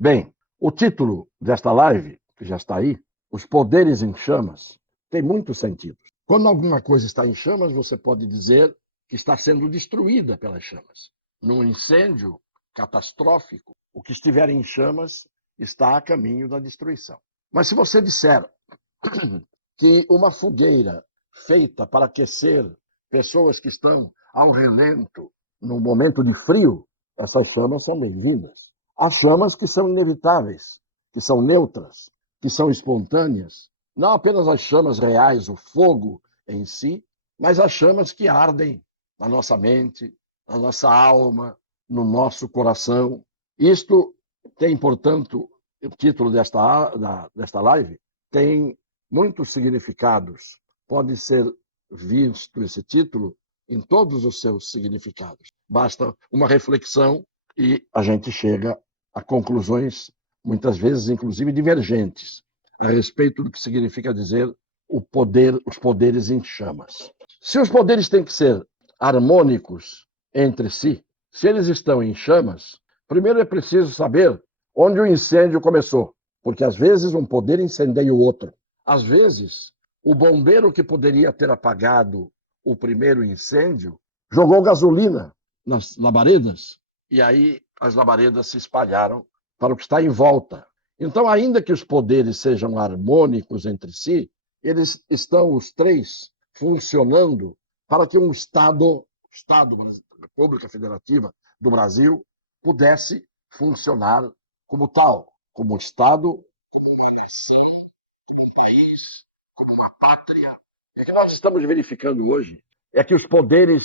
Bem, o título desta live, que já está aí, Os Poderes em Chamas, tem muitos sentidos. Quando alguma coisa está em chamas, você pode dizer que está sendo destruída pelas chamas. Num incêndio catastrófico, o que estiver em chamas está a caminho da destruição. Mas se você disser que uma fogueira feita para aquecer pessoas que estão ao relento no momento de frio, essas chamas são bem-vindas. Há chamas que são inevitáveis, que são neutras, que são espontâneas. Não apenas as chamas reais, o fogo em si, mas as chamas que ardem na nossa mente, na nossa alma, no nosso coração. Isto tem, portanto, o título desta live tem muitos significados. Pode ser visto esse título em todos os seus significados. Basta uma reflexão e a gente chega a conclusões, muitas vezes, inclusive, divergentes, a respeito do que significa dizer os poderes em chamas. Se os poderes têm que ser harmônicos entre si, se eles estão em chamas, primeiro é preciso saber onde o incêndio começou, porque às vezes um poder incendeia o outro. Às vezes, o bombeiro que poderia ter apagado o primeiro incêndio jogou gasolina nas labaredas e aí as labaredas se espalharam para o que está em volta. Então, ainda que os poderes sejam harmônicos entre si, eles estão os três funcionando para que um Estado, República Federativa do Brasil, pudesse funcionar como tal, como Estado, como uma nação, como um país, como uma pátria. O que nós estamos verificando hoje é que os poderes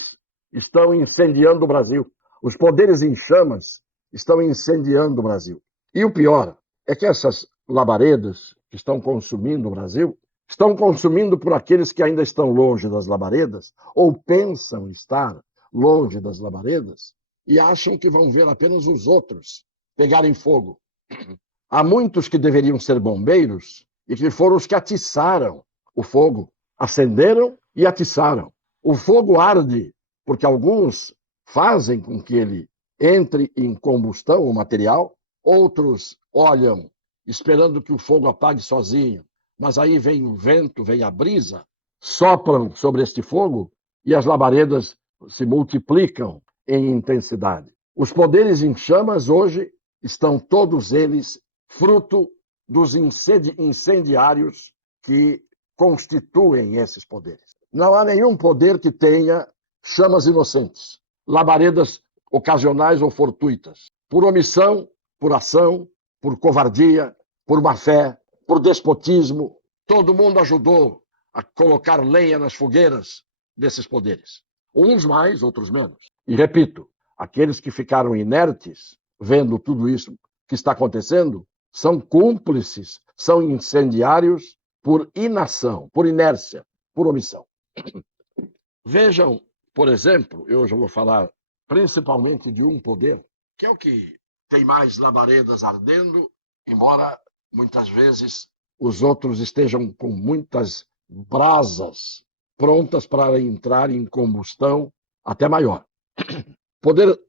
estão incendiando o Brasil. Os poderes em chamas estão incendiando o Brasil. E o pior é que essas labaredas que estão consumindo o Brasil estão consumindo por aqueles que ainda estão longe das labaredas ou pensam estar longe das labaredas e acham que vão ver apenas os outros pegarem fogo. Há muitos que deveriam ser bombeiros e que foram os que atiçaram o fogo, acenderam e atiçaram. O fogo arde porque alguns fazem com que ele entre em combustão, o material, outros olham esperando que o fogo apague sozinho, mas aí vem o vento, vem a brisa, sopram sobre este fogo e as labaredas se multiplicam em intensidade. Os poderes em chamas hoje estão todos eles fruto dos incendiários que constituem esses poderes. Não há nenhum poder que tenha chamas inocentes, labaredas ocasionais ou fortuitas, por omissão, por ação, por covardia, por má fé, por despotismo. Todo mundo ajudou a colocar lenha nas fogueiras desses poderes. Uns mais, outros menos. E repito, aqueles que ficaram inertes, vendo tudo isso que está acontecendo, são cúmplices, são incendiários por inação, por inércia, por omissão. Vejam, por exemplo, eu hoje vou falar principalmente de um poder, que é o que tem mais labaredas ardendo, embora muitas vezes os outros estejam com muitas brasas prontas para entrar em combustão até maior. Poder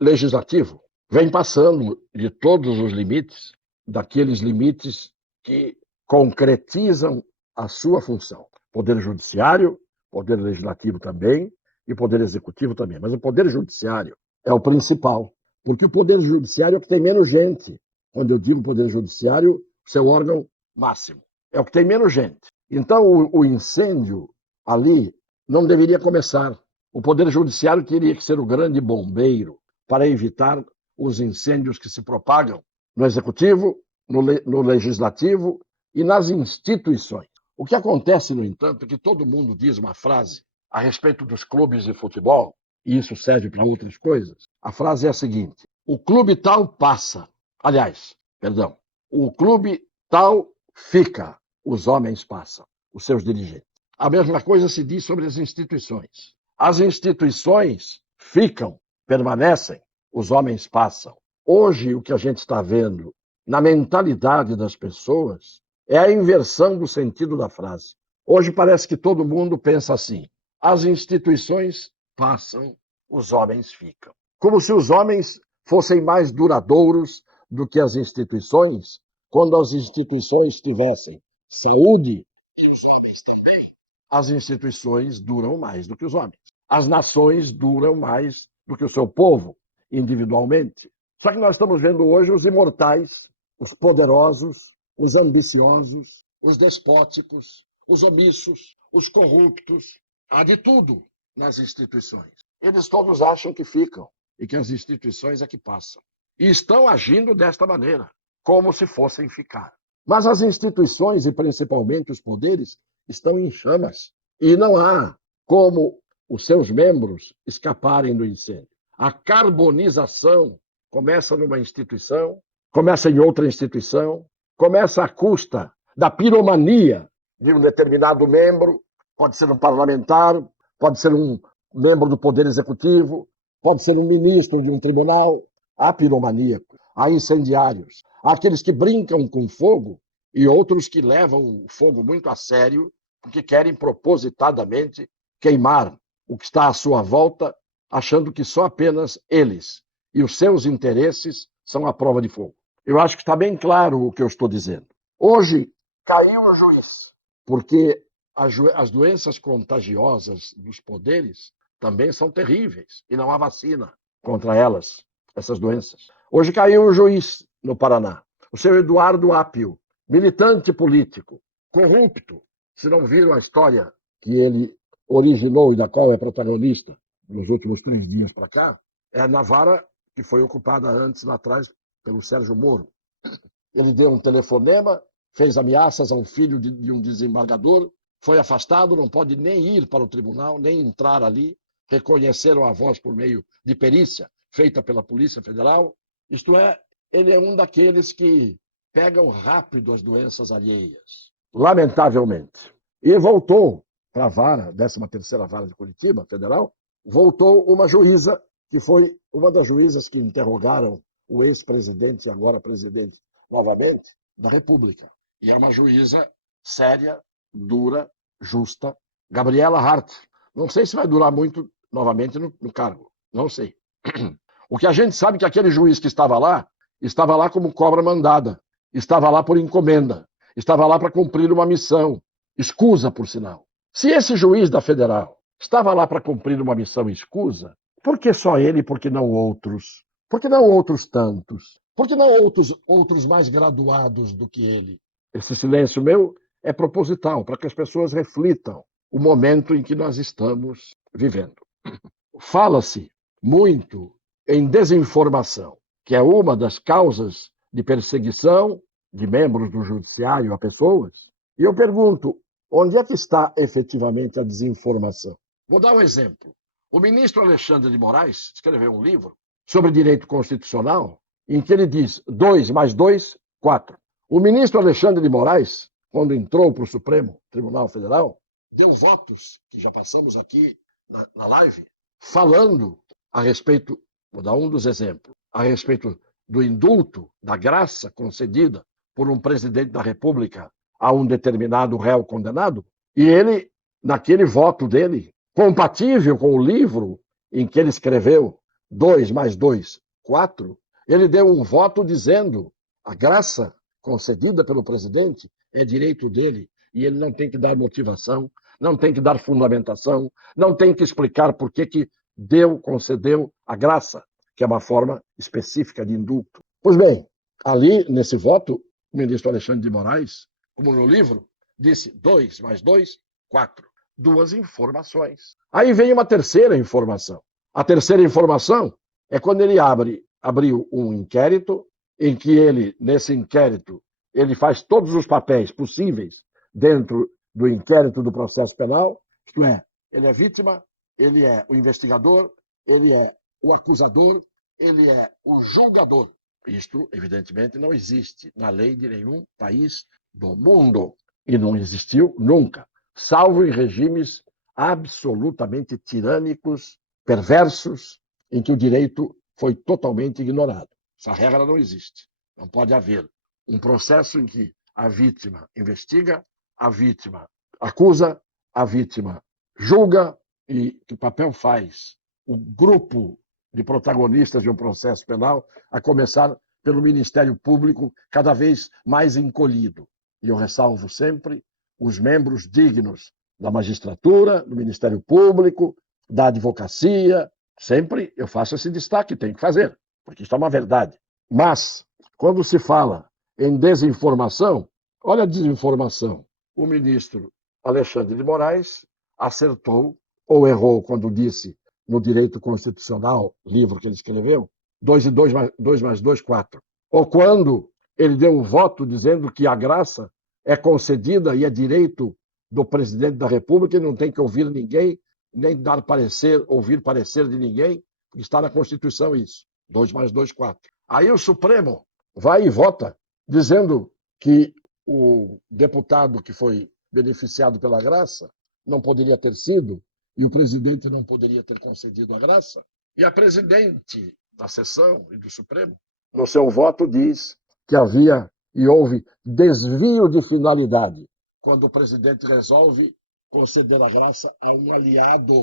legislativo vem passando de todos os limites, daqueles limites que concretizam a sua função. Poder judiciário, poder legislativo também e poder executivo também. Mas o poder judiciário é o principal, porque o poder judiciário é o que tem menos gente. Quando eu digo poder judiciário, seu órgão máximo. É o que tem menos gente. Então, o incêndio ali não deveria começar. O poder judiciário teria que ser o grande bombeiro para evitar os incêndios que se propagam no executivo, no legislativo e nas instituições. O que acontece, no entanto, é que todo mundo diz uma frase a respeito dos clubes de futebol, e isso serve para outras coisas. A frase é a seguinte: o clube tal passa. Aliás, perdão, o clube tal fica, os homens passam, os seus dirigentes. A mesma coisa se diz sobre as instituições. As instituições ficam, permanecem, os homens passam. Hoje, o que a gente está vendo na mentalidade das pessoas é a inversão do sentido da frase. Hoje parece que todo mundo pensa assim: as instituições passam, os homens ficam. Como se os homens fossem mais duradouros do que as instituições, quando as instituições tivessem saúde, e os homens também, as instituições duram mais do que os homens. As nações duram mais do que o seu povo, individualmente. Só que nós estamos vendo hoje os imortais, os poderosos, os ambiciosos, os despóticos, os omissos, os corruptos. Há de tudo nas instituições. Eles todos acham que ficam e que as instituições é que passam. E estão agindo desta maneira, como se fossem ficar. Mas as instituições, e principalmente os poderes, estão em chamas. E não há como os seus membros escaparem do incêndio. A carbonização começa numa instituição, começa em outra instituição, começa à custa da piromania de um determinado membro, pode ser um parlamentar, pode ser um membro do Poder Executivo, pode ser um ministro de um tribunal. Há piromaníacos, há incendiários, há aqueles que brincam com fogo e outros que levam o fogo muito a sério, porque querem propositadamente queimar o que está à sua volta, achando que só apenas eles e os seus interesses são a prova de fogo. Eu acho que está bem claro o que eu estou dizendo. Hoje caiu o juiz, porque as doenças contagiosas dos poderes também são terríveis e não há vacina contra elas, essas doenças. Hoje caiu um juiz no Paraná, o seu Eduardo Apio, militante político, corrupto. Se não viram a história que ele originou e da qual é protagonista nos últimos 3 dias para cá, é na vara que foi ocupada antes, lá atrás, pelo Sérgio Moro. Ele deu um telefonema, fez ameaças ao filho de um desembargador, foi afastado, não pode nem ir para o tribunal, nem entrar ali. Reconheceram a voz por meio de perícia feita pela Polícia Federal. Isto é, ele é um daqueles que pegam rápido as doenças alheias, lamentavelmente. E voltou para a vara, 13ª Vara de Curitiba, federal, voltou uma juíza, que foi uma das juízas que interrogaram o ex-presidente e agora presidente novamente da República. E é uma juíza séria, dura, justa, Gabriela Hart. Não sei se vai durar muito novamente no cargo, não sei. O que a gente sabe é que aquele juiz que estava lá como cobra mandada, estava lá por encomenda, estava lá para cumprir uma missão, escusa, por sinal. Se esse juiz da Federal estava lá para cumprir uma missão escusa, por que só ele e por que não outros? Por que não outros tantos? Por que não outros mais graduados do que ele? Esse silêncio meu é proposital, para que as pessoas reflitam o momento em que nós estamos vivendo. Fala-se muito em desinformação, que é uma das causas de perseguição de membros do judiciário a pessoas. E eu pergunto, onde é que está efetivamente a desinformação? Vou dar um exemplo. O ministro Alexandre de Moraes escreveu um livro sobre direito constitucional, em que ele diz 2 mais 2, 4. O ministro Alexandre de Moraes, quando entrou para o Supremo Tribunal Federal, deu votos, que já passamos aqui na live, falando a respeito, vou dar um dos exemplos, a respeito do indulto, da graça concedida por um presidente da República a um determinado réu condenado, e ele, naquele voto dele, compatível com o livro em que ele escreveu 2 mais 2, 4, ele deu um voto dizendo a graça concedida pelo presidente é direito dele e ele não tem que dar motivação, não tem que dar fundamentação, não tem que explicar por que concedeu a graça, que é uma forma específica de indulto. Pois bem, ali, nesse voto, o ministro Alexandre de Moraes, como no livro, disse 2 mais 2, 4. 2 informações. Aí vem uma terceira informação. A terceira informação é quando ele abriu um inquérito, em que ele, nesse inquérito, ele faz todos os papéis possíveis dentro do inquérito do processo penal, isto é, ele é vítima, ele é o investigador, ele é o acusador, ele é o julgador. Isto, evidentemente, não existe na lei de nenhum país do mundo e não existiu nunca, salvo em regimes absolutamente tirânicos, perversos, em que o direito foi totalmente ignorado. Essa regra não existe. Não pode haver um processo em que a vítima investiga, a vítima acusa, a vítima julga e que papel faz o grupo de protagonistas de um processo penal, a começar pelo Ministério Público cada vez mais encolhido. E eu ressalvo sempre os membros dignos da magistratura, do Ministério Público, da advocacia. Sempre eu faço esse destaque, tenho que fazer, porque isso é uma verdade. Mas, quando se fala em desinformação, olha a desinformação. O ministro Alexandre de Moraes acertou ou errou quando disse no Direito Constitucional, livro que ele escreveu, 2 e 2 mais 2, 4. Ou quando ele deu um voto dizendo que a graça é concedida e é direito do presidente da República e não tem que ouvir ninguém, nem dar parecer, ouvir parecer de ninguém, está na Constituição isso. 2 mais 2, 4. Aí o Supremo vai e vota, dizendo que o deputado que foi beneficiado pela graça não poderia ter sido, e o presidente não poderia ter concedido a graça. E a presidente da sessão e do Supremo, no seu voto, diz que havia e houve desvio de finalidade. Quando o presidente resolve conceder a graça, é um aliado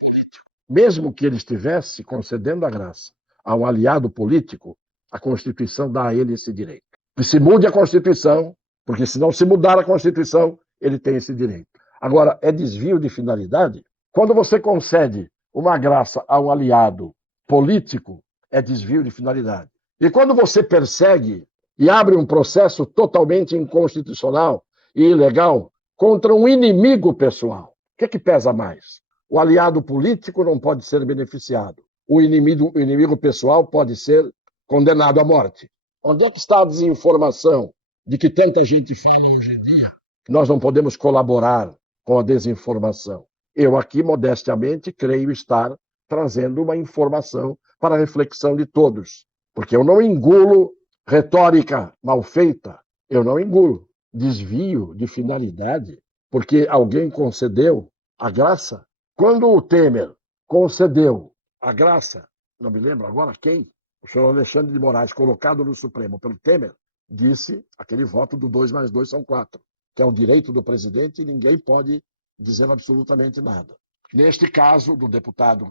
político. Mesmo que ele estivesse concedendo a graça a um aliado político, a Constituição dá a ele esse direito. Que se mude a Constituição, porque se não se mudar a Constituição, ele tem esse direito. Agora, é desvio de finalidade? Quando você concede uma graça a um aliado político, é desvio de finalidade. E quando você persegue e abre um processo totalmente inconstitucional e ilegal contra um inimigo pessoal, o que é que pesa mais? O aliado político não pode ser beneficiado. O inimigo pessoal pode ser condenado à morte. Onde é que está a desinformação de que tanta gente fala hoje em dia que nós não podemos colaborar com a desinformação? Eu aqui, modestamente, creio estar trazendo uma informação para a reflexão de todos, porque eu não engulo retórica mal feita, eu não engulo desvio de finalidade, porque alguém concedeu a graça. Quando o Temer concedeu a graça, não me lembro agora quem, o senhor Alexandre de Moraes, colocado no Supremo pelo Temer, disse aquele voto do 2 mais 2 são 4, que é o direito do presidente e ninguém pode dizer absolutamente nada. Neste caso, do deputado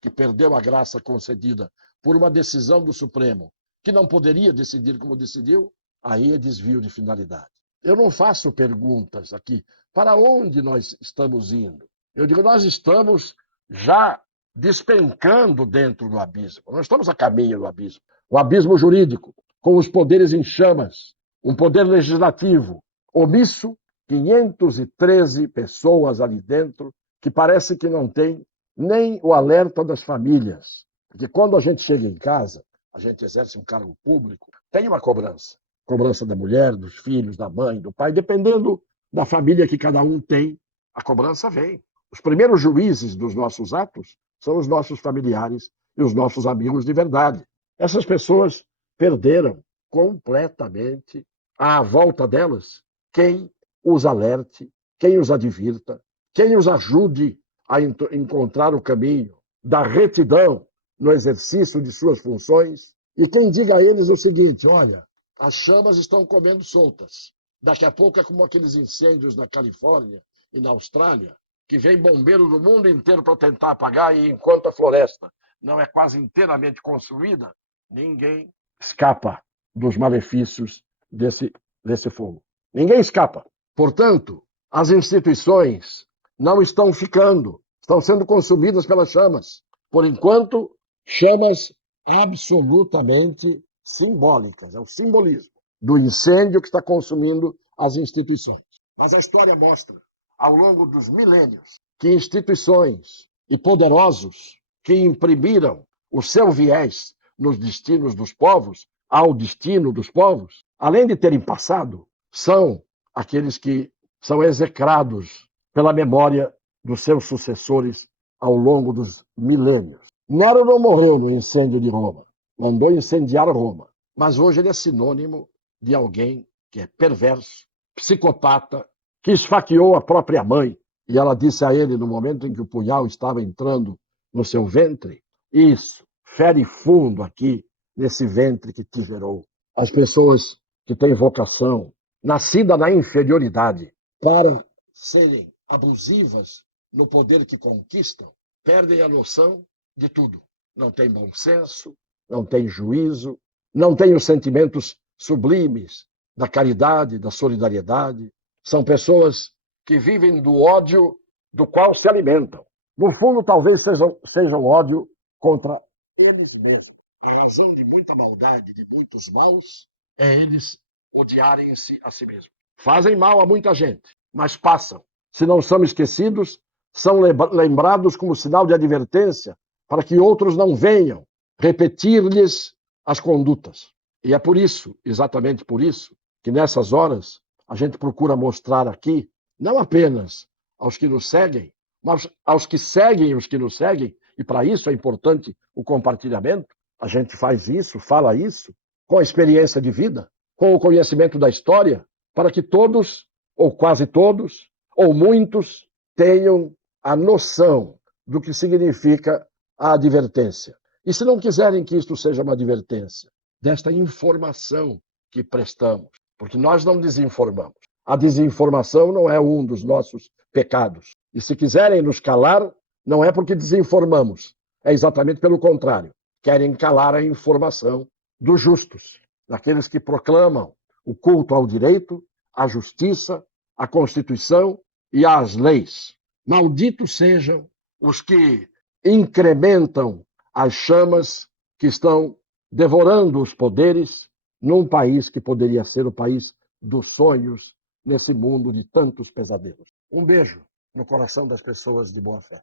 que perdeu a graça concedida por uma decisão do Supremo, que não poderia decidir como decidiu, aí é desvio de finalidade. Eu não faço perguntas aqui para onde nós estamos indo. Eu digo, nós estamos já despencando dentro do abismo. Nós estamos a caminho do abismo. O abismo jurídico, com os poderes em chamas, um poder legislativo omisso, 513 pessoas ali dentro, que parece que não tem nem o alerta das famílias. Porque quando a gente chega em casa, a gente exerce um cargo público, tem uma cobrança. Cobrança da mulher, dos filhos, da mãe, do pai, dependendo da família que cada um tem, a cobrança vem. Os primeiros juízes dos nossos atos são os nossos familiares e os nossos amigos de verdade. Essas pessoas perderam completamente à volta delas quem os alerte, quem os advirta, quem os ajude a encontrar o caminho da retidão no exercício de suas funções e quem diga a eles o seguinte, olha, as chamas estão comendo soltas. Daqui a pouco é como aqueles incêndios na Califórnia e na Austrália, que vem bombeiro do mundo inteiro para tentar apagar e enquanto a floresta não é quase inteiramente construída, ninguém escapa dos malefícios desse fogo. Ninguém escapa. Portanto, as instituições não estão ficando, estão sendo consumidas pelas chamas. Por enquanto, chamas absolutamente simbólicas, é o simbolismo do incêndio que está consumindo as instituições. Mas a história mostra, ao longo dos milênios, que instituições e poderosos que imprimiram o seu viés nos destinos dos povos, ao destino dos povos, além de terem passado, são aqueles que são execrados pela memória dos seus sucessores ao longo dos milênios. Nero não morreu no incêndio de Roma, mandou incendiar Roma, mas hoje ele é sinônimo de alguém que é perverso, psicopata, que esfaqueou a própria mãe, e ela disse a ele, no momento em que o punhal estava entrando no seu ventre, isso, fere fundo aqui, nesse ventre que te gerou. As pessoas que têm vocação, nascida na inferioridade, para serem abusivas no poder que conquistam, perdem a noção de tudo. Não tem bom senso, não tem juízo, não têm os sentimentos sublimes da caridade, da solidariedade. São pessoas que vivem do ódio do qual se alimentam. No fundo, talvez sejam ódio contra eles mesmos. A razão de muita maldade, de muitos maus, é eles odiarem-se a si mesmos. Fazem mal a muita gente, mas passam. Se não são esquecidos, são lembrados como sinal de advertência para que outros não venham repetir-lhes as condutas. E é por isso, exatamente por isso, que nessas horas a gente procura mostrar aqui, não apenas aos que nos seguem, mas aos que seguem os que nos seguem, e para isso é importante o compartilhamento. A gente faz isso, fala isso, com a experiência de vida, com o conhecimento da história, para que todos, ou quase todos, ou muitos, tenham a noção do que significa a advertência. E se não quiserem que isto seja uma advertência, desta informação que prestamos, porque nós não desinformamos. A desinformação não é um dos nossos pecados. E se quiserem nos calar, não é porque desinformamos, é exatamente pelo contrário. Querem calar a informação dos justos, daqueles que proclamam o culto ao direito, à justiça, à Constituição e às leis. Malditos sejam os que incrementam as chamas que estão devorando os poderes num país que poderia ser o país dos sonhos nesse mundo de tantos pesadelos. Um beijo no coração das pessoas de boa fé.